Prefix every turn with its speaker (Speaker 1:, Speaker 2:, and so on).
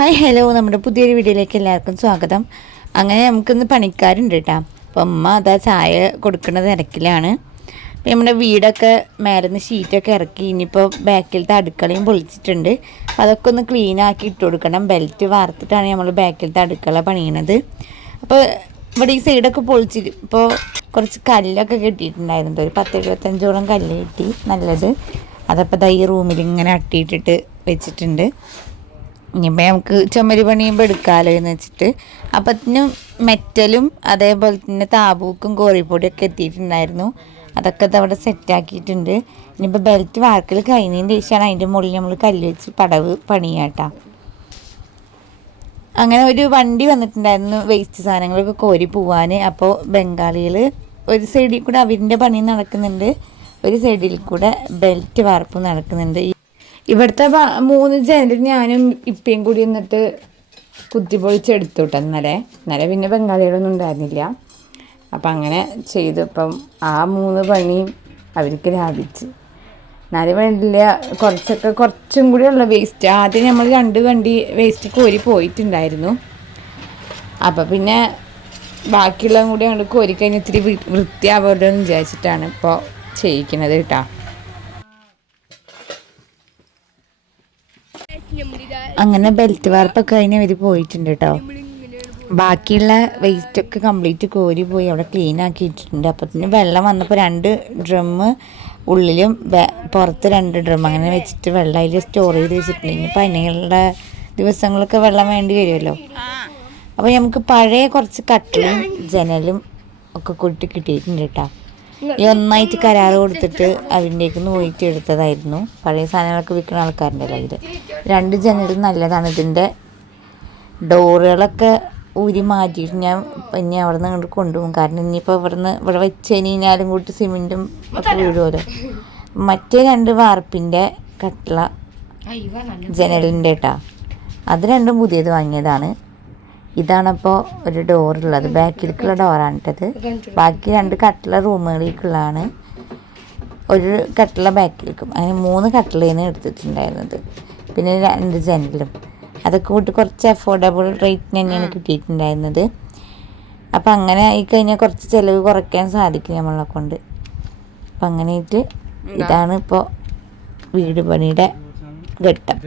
Speaker 1: Hi hello. നമ്മുടെ പുതിയൊരു വീഡിയോയിലേക്ക് എല്ലാവർക്കും സ്വാഗതം. അങ്ങനെ നമുക്കിന്ന് പണിക്കാരുണ്ട് കേട്ടോ അപ്പം അമ്മ അതാ ചായ കൊടുക്കുന്ന തിരക്കിലാണ്. അപ്പം നമ്മുടെ വീടൊക്കെ മേലെന്ന് ഷീറ്റൊക്കെ ഇറക്കി ഇനിയിപ്പോൾ ബാക്കിലത്തെ അടുക്കളയും പൊളിച്ചിട്ടുണ്ട്. അപ്പോൾ അതൊക്കെ ഒന്ന് ക്ലീൻ ആക്കി ഇട്ട് കൊടുക്കണം. ബെൽറ്റ് വാർത്തിട്ടാണ് നമ്മൾ ബാക്കിലത്തെ അടുക്കള പണിയണത്. അപ്പോൾ ഇവിടെ ഈ സൈഡൊക്കെ പൊളിച്ചിട്ട് ഇപ്പോൾ കുറച്ച് കല്ലൊക്കെ കിട്ടിയിട്ടുണ്ടായിരുന്നു. ഒരു പത്ത് എഴുപത്തഞ്ചോളം കല്ല് കിട്ടി നല്ലത്. അതപ്പോൾ ഈ റൂമിൽ ഇങ്ങനെ അട്ടിയിട്ടിട്ട് വെച്ചിട്ടുണ്ട്. ഇനിയിപ്പോൾ നമുക്ക് ചുമരി പണിയുമ്പോൾ എടുക്കാമല്ലോ എന്ന് വെച്ചിട്ട്. അപ്പത്തിനും മെറ്റലും അതേപോലെ തന്നെ താബൂക്കും കോറിപ്പൊടിയൊക്കെ എത്തിയിട്ടുണ്ടായിരുന്നു. അതൊക്കെ അവിടെ സെറ്റാക്കിയിട്ടുണ്ട് ഇനിയിപ്പോൾ ബെൽറ്റ് വാർക്കൽ കഴിഞ്ഞതിന് ശേഷമാണ് അതിന്റെ മുകളിൽ നമ്മൾ കല്ല് വെച്ച് പടവ് പണിയാട്ടാ അങ്ങനെ ഒരു വണ്ടി വന്നിട്ടുണ്ടായിരുന്നു വേസ്റ്റ് സാധനങ്ങളൊക്കെ കോരി പോവാൻ അപ്പോൾ ബംഗാളികൾ ഒരു സൈഡിൽ കൂടെ അവരിന്റെ പണി നടക്കുന്നുണ്ട്. ഒരു സൈഡിൽ കൂടെ ബെൽറ്റ് വാർപ്പ് നടക്കുന്നുണ്ട്. ഇവിടുത്തെ മൂന്ന് ജനൽ ഞാനും ഇപ്പയും കൂടി എന്നിട്ട് കുത്തിപ്പൊളിച്ചെടുത്തു കേട്ടോ ഇന്നലെ. ഇന്നലെ പിന്നെ ബംഗാളികളൊന്നും ഉണ്ടായിരുന്നില്ല. അപ്പം അങ്ങനെ ചെയ്തു. ഇപ്പം ആ മൂന്ന് പണിയും അവർക്ക് ലാഭിച്ച്. എന്നാലും വേണ്ടില്ല കുറച്ചൊക്കെ കുറച്ചും കൂടി ഉള്ള വേസ്റ്റ് ആദ്യം നമ്മൾ രണ്ട് വണ്ടി വേസ്റ്റ് കോരി പോയിട്ടുണ്ടായിരുന്നു. അപ്പം പിന്നെ ബാക്കിയുള്ളതും കൂടി അങ്ങോട്ട് കോരിക്കഴിഞ്ഞ് ഇത്തിരി വൃത്തിയാവുമല്ലോ വിചാരിച്ചിട്ടാണ് ഇപ്പോൾ ചെയ്യിക്കുന്നത് കേട്ടോ. അങ്ങനെ ബെൽറ്റ് വാർപ്പൊക്കെ കഴിഞ്ഞ് അവർ പോയിട്ടുണ്ട് കേട്ടോ ബാക്കിയുള്ള വേസ്റ്റ് ഒക്കെ കംപ്ലീറ്റ് കോരി പോയി അവിടെ ക്ലീൻ ആക്കിയിട്ടുണ്ട് അപ്പത്തിന് വെള്ളം വന്നപ്പോൾ രണ്ട് ഡ്രമ്മ് ഉള്ളിലും പുറത്ത് രണ്ട് ഡ്രം അങ്ങനെ വെച്ചിട്ട് വെള്ളം അതിൽ സ്റ്റോർ ചെയ്ത് വെച്ചിട്ടുണ്ട്. ഇനി അതിനുള്ള ദിവസങ്ങളൊക്കെ വെള്ളം വേണ്ടി വരുമല്ലോ. അപ്പോൾ നമുക്ക് പഴയ കുറച്ച് കട്ടിലും ജനലും ഒക്കെ കൂട്ടി കിട്ടിയിട്ടുണ്ട് കേട്ടോ ഈ ഒന്നായിട്ട് കരാർ കൊടുത്തിട്ട് അവരിലേക്ക് പോയിട്ട് എടുത്തതായിരുന്നു. പഴയ സാധനങ്ങളൊക്കെ വിൽക്കുന്ന ആൾക്കാരുടെ അതിൽ രണ്ട് ജനലും നല്ലതാണ്. ഇതിന്റെ ഡോറുകളൊക്കെ ഊരി മാറ്റിയിട്ട് ഞാൻ ഇനി അവിടെ നിന്ന് അങ്ങോട്ട് കൊണ്ടുപോകും. കാരണം ഇനിയിപ്പോൾ ഇവിടെ നിന്ന് ഇവിടെ വെച്ച് കഴിഞ്ഞാലും കൂട്ടി സിമെന്റും ഒക്കെ വീഴുമല്ലോ മറ്റേ രണ്ട് വാർപ്പിന്റെ കട്ട്ള ജനലിന്റെ കേട്ടാ അത് രണ്ടും പുതിയത് വാങ്ങിയതാണ്. ഇതാണപ്പോൾ ഒരു ഡോറുള്ളത്. ബാക്കിലേക്കുള്ള ഡോറാണ് കേട്ടത് ബാക്കി രണ്ട് കട്ടില റൂമുകളിലേക്കുള്ളതാണ് ഒരു കട്ടില ബാക്കിലേക്കും. അങ്ങനെ മൂന്ന് കട്ടിലേന്ന് എടുത്തിട്ടുണ്ടായിരുന്നത്. പിന്നെ രണ്ട് ജനലും. അതൊക്കെ കൂട്ടി കുറച്ച് അഫോർഡബിൾ റേറ്റിന് തന്നെയാണ് കിട്ടിയിട്ടുണ്ടായിരുന്നത്. അപ്പം അങ്ങനെ ആയി കഴിഞ്ഞാൽ കുറച്ച് ചിലവ് കുറയ്ക്കാൻ സാധിക്കും നമ്മളെ കൊണ്ട്. അപ്പം അങ്ങനെയായിട്ട് ഇതാണ് ഇപ്പോൾ വീട് പണിയുടെ ഘട്ടം.